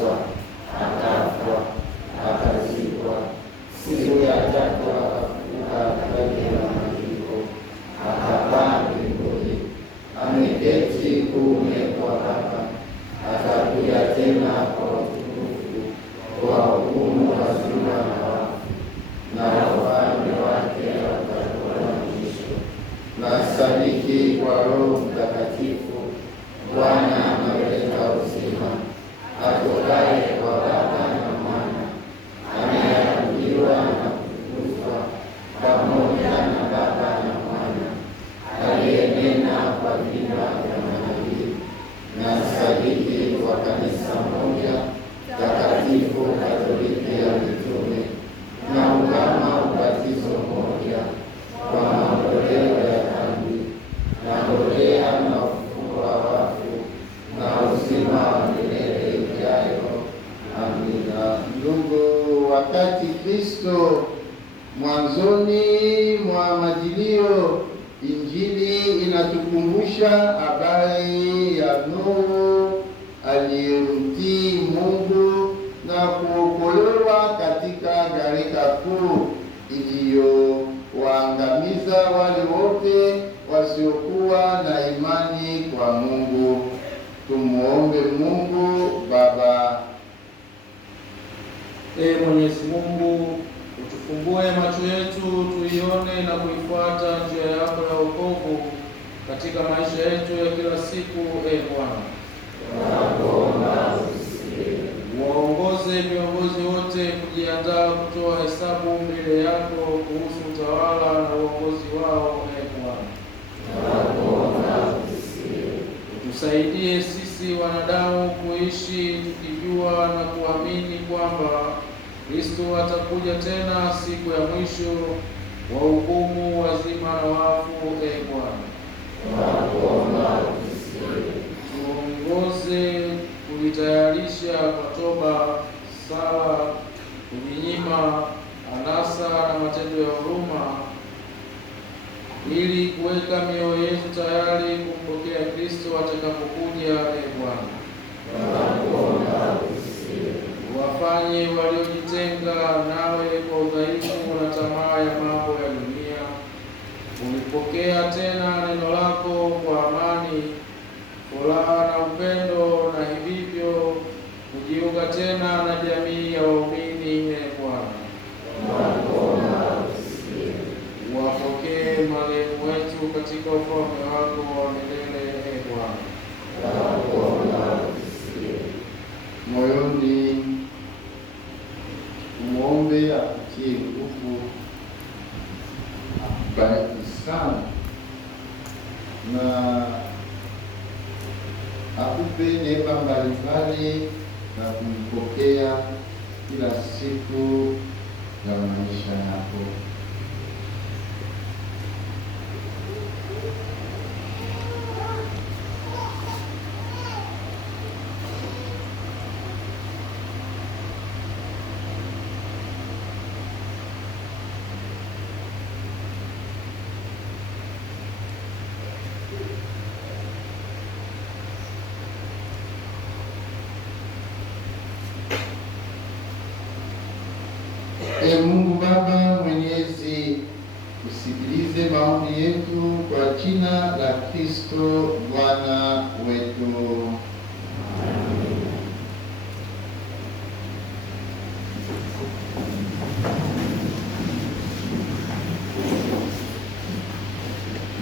aliteswa, akafa, akazikwa, siku ya tatu akafufuka katika maandiko, akapaa mbinguni, ameketi kuume kwa Baba, atakuja tena kwa utukufu kuwahukumu wazima na wafu, na ufalme wake utakuwa na mwisho. Nasadiki kwa Roho Mtakatifu, Bwana ameleta uzima, atokaye kwa Baba na Mwana, ameabudiwa na kutukuzwa pamoja na Baba na Mwana, aliyenena kwa vinywa vya manabii. Nasadiki kwa kanisa moja takatifu Katoliki ya mitume, na ungama ubatizo mmoja kwa maondoleo ya dhambi, na ngojea na ufufuo wa wafu, na uzima wa milele ijayo. Amina. Ndugu, wakati Kristo mwanzoni mwa Majilio, Injili inatukumbusha habari ya Nuhu aliyemtii Mungu na kuokolewa katika gharika kuu iliyowaangamiza wale wote wasiokuwa na imani kwa Mungu. Tumuombe Mungu Baba. Mwenyezi Mungu, utufumbue macho yetu tuione na kuifuata njia yako ya wokovu katika maisha yetu ya kila siku. Bwana, waongoze viongozi wote kujiandaa kutoa hesabu mbele yako kuhusu utawala na uongozi wao. Bwana, utusaidie sisi wanadamu kuishi tukijua na kuamini kwamba Kristo atakuja tena siku ya mwisho wa hukumu wazima na wafu. Bwana, tuongoze kujitayarisha kwa toba, sala, kujinyima, anasa na matendo ya huruma, ili kuweka mioyo yetu tayari kumpokea Kristo atakapokuja. Bwana, wafanye waliojitenga nawe kwa udhaifu na tamaa ya mambo ya dunia ulipokea tena neno lako kwa amani, furaha na upendo, na hivyo kujiunga tena na jamii ya waumini. Bwana, wapokee marehemu wetu katika ufalme wako wa milele. Bwana, moyoni muombe akutie nguvu, akubariki sana na akupe neema mbalimbali na kumpokea kila siku ya maisha yako. Mungu Baba Mwenyezi, usikilize maombi yetu kwa jina la Kristo Bwana